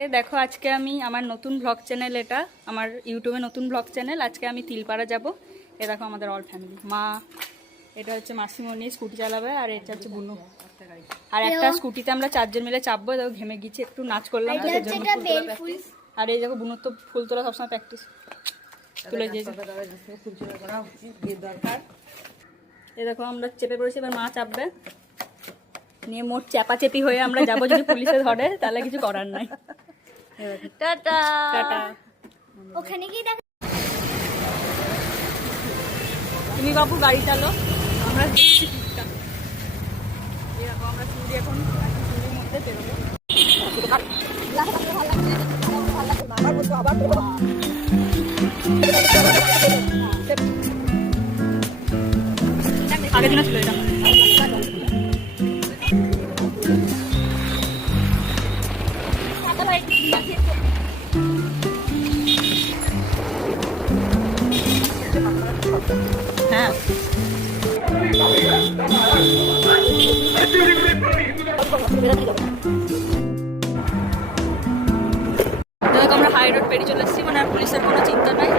এ দেখো আজকে আমি আমার নতুন ব্লগ চ্যানেল এটা আমার ইউটিউবে নতুন ব্লগ চ্যানেল আজকে আমি তিলপাড়া যাব। এ দেখো আমাদের অল ফ্যামিলি মা এটা হচ্ছে মাসিমণি স্কুটি চালাবে আর এটা হচ্ছে বুনু। আর একটা স্কুটিতে আমরা চারজন মিলে চাপবো দেখো ঘেমে গিয়েছি একটু নাচ করলাম আর এই দেখো বুনুর তো ফুল তোলা সবসময় প্র্যাকটিস তুলে দিয়েছে এই দেখো আমরা চেপে পড়েছি এবার মা চাপবে। নিয়ে মোট চাপাচেপি হয়ে আমরা যাব যদি পুলিশে ধরে তাহলে কিছু করার নাই। টাটা। টাটা। ওখানে গিয়ে দেখ তুমি বাবু গাড়ি চালো আমরা দিচ্ছি টিপটা। আমরা চুরি এখন চুরির মধ্যে বেরোবো। আগের দিনে ছিল এটা হ্যাঁ। আমরা হাই রোড পেরিয়ে চলে এসেছি মানে আর পুলিশের কোনো চিন্তা নাই।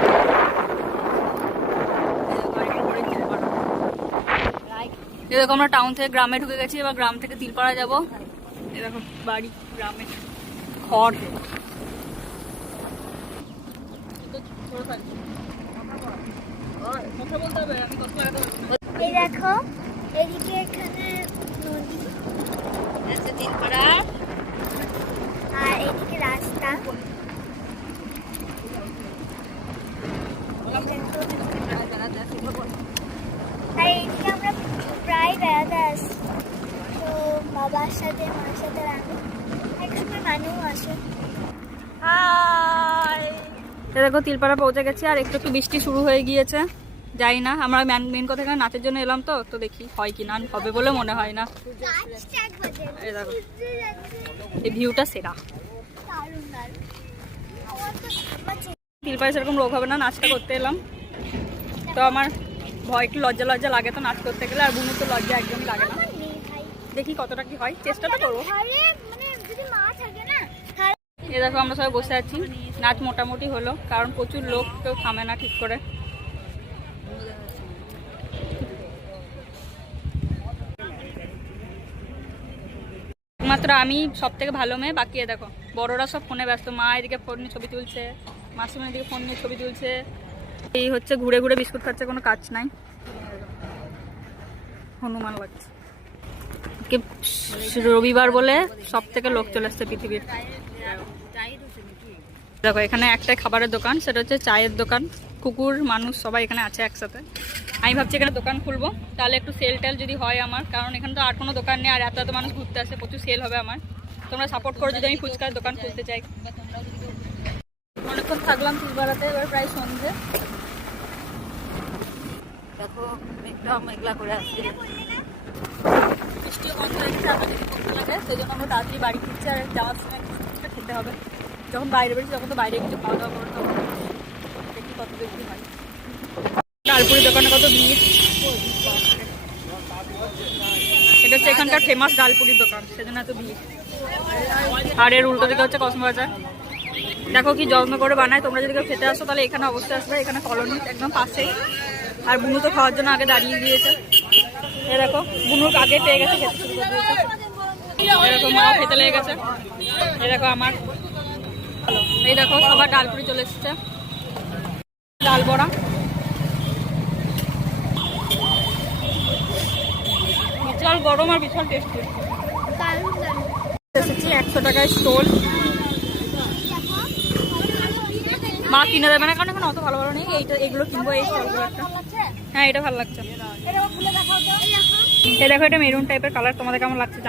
দেখো আমরা টাউন থেকে গ্রামে ঢুকে গেছি, এবার গ্রাম থেকে তিলপাড়া যাব। এরকম বাড়ি, গ্রামে। খড় কথা বলতে এই দেখো এদিকে এখানে নদী। আচ্ছা আর এদিকে রাস্তা। আর এদিকে আমরা প্রায় বেড়াতে আসি। তো বাবার সাথে মার সাথে আমি একসময় মানুষ আসে। দেখো, তিলপাড়া পৌঁছে গেছি, আর একটু একটু বৃষ্টি শুরু হয়ে গিয়েছে। যাই না, আমরা মেন মেন কথা এখানে নাচের জন্য এলাম তো তো দেখি হয় কি না, হবে বলে মনে হয় না। এই দেখো ভিউটা সেরা। তিলপাড়ে সেরকম রোগ হবে না, নাচটা করতে এলাম। তো আমার ভয়, একটু লজ্জা লজ্জা লাগে তো নাচ করতে গেলে, আর বুনু তো লজ্জা একদমই লাগে না। দেখি কতটা কি হয়, চেষ্টা তো করব ঘরে মানে যদি মা থাকে না তাহলে এ দেখো আমরা সবাই বসে আছি। নাচ মোটামুটি হলো, কারণ প্রচুর লোক কেউ থামে না ঠিক করে। মাত্র আমি সব থেকে ভালো মেয়ে, বাকি দেখো, বড়রা সব ফোনে ব্যস্ত। মা এদিকে ফোন নিয়ে ছবি তুলছে, মাসিমা এদিকে ফোন নিয়ে ছবি তুলছে। এই হচ্ছে ঘুরে ঘুরে বিস্কুট খাচ্ছে, কোনো কাজ নাই। হনুমান লাগছে রবিবার বলে সব থেকে লোক চলে আসছে পৃথিবীর। দেখো, এখানে একটাই খাবারের দোকান, সেটা হচ্ছে চায়ের দোকান। কুকুর, মানুষ সবাই এখানে আছে একসাথে। আমি ভাবছি এখানে দোকান খুলবো, তাহলে একটু সেল টেল যদি হয় আমার, কারণ এখানে তো আর কোনো দোকান নেই, আর এত এত মানুষ ঘুরতে আসে, প্রচুর সেল হবে আমার। তোমরা সাপোর্ট করো যদি আমি ফুচকার দোকান খুলতে চাই। অনেকক্ষণ থাকলাম ফুলবাড়াতে, এবার প্রায় সন্ধে। দেখো মেঘলা করে আসছে। বৃষ্টিও বন্ধ হয়ে গেছে সেই জন্য আমরা তাড়াতাড়ি বাড়ি ফিরছি, আর যাওয়ার সময় খেতে হবে। যখন বাইরে বেরোচ্ছি তখন তো বাইরে কিছু খাওয়া দাওয়া করে তখন দেখি কত বেশি হয়। ডালপুরি দোকানে কত ভিড়? এটা হচ্ছে এখানকার ফেমাস ডালপুরির দোকান, সেজন্য এত ভিড়। আর এর উল্টো দিকে হচ্ছে কসমো বাজার। দেখো কি যত্ন করে বানায়, তোমরা যদি কেউ খেতে আসো, তাহলে এখানে অবশ্যই আসবে, এখানে কলোনি একদম পাশেই। আর বুনু তো খাওয়ার জন্য আগে দাঁড়িয়ে দিয়েছে এ দেখো, বুনুর আগে পেয়ে গেছে খেতে শুরু করে দিয়েছে। এ দেখো, মাও খেতে লেগে গেছে। এ দেখো, আমার এই দেখো সবার ডালপুরি চলে এসেছে। ডাল বড়া। বিশাল গরম আর বিশাল টেস্টি এসেছি একশো টাকায় স্টোল মা কিনে দেবে না, কারণ এখন অত ভালো এগুলো হ্যাঁ এটা লাগছে। কালার তোমাদের কেমন লাগছে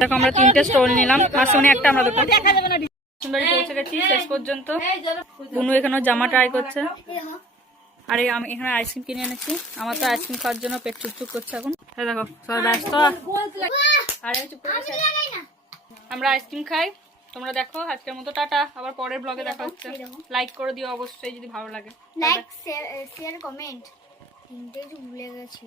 দেখো, আমরা তিনটে স্টোল নিলাম। একটা, আমরা শেষ পর্যন্ত। বুনু এখানে জামা ট্রাই করছে। আরে, আমি এখানে আইসক্রিম কিনে এনেছি। আমার তো আইসক্রিম খাওয়ার জন্য পেট চুপচুপ করছে এখন। দেখো, সবাই ব্যস্ত। আমরা আইসক্রিম খাই। তোমরা দেখো আজকের মতো টাটা। আবার পরের ব্লগে দেখা হচ্ছে। লাইক করে দিও অবশ্যই যদি ভালো লাগে। লাইক শেয়ার কমেন্ট তিনটে ভুলে গেছি।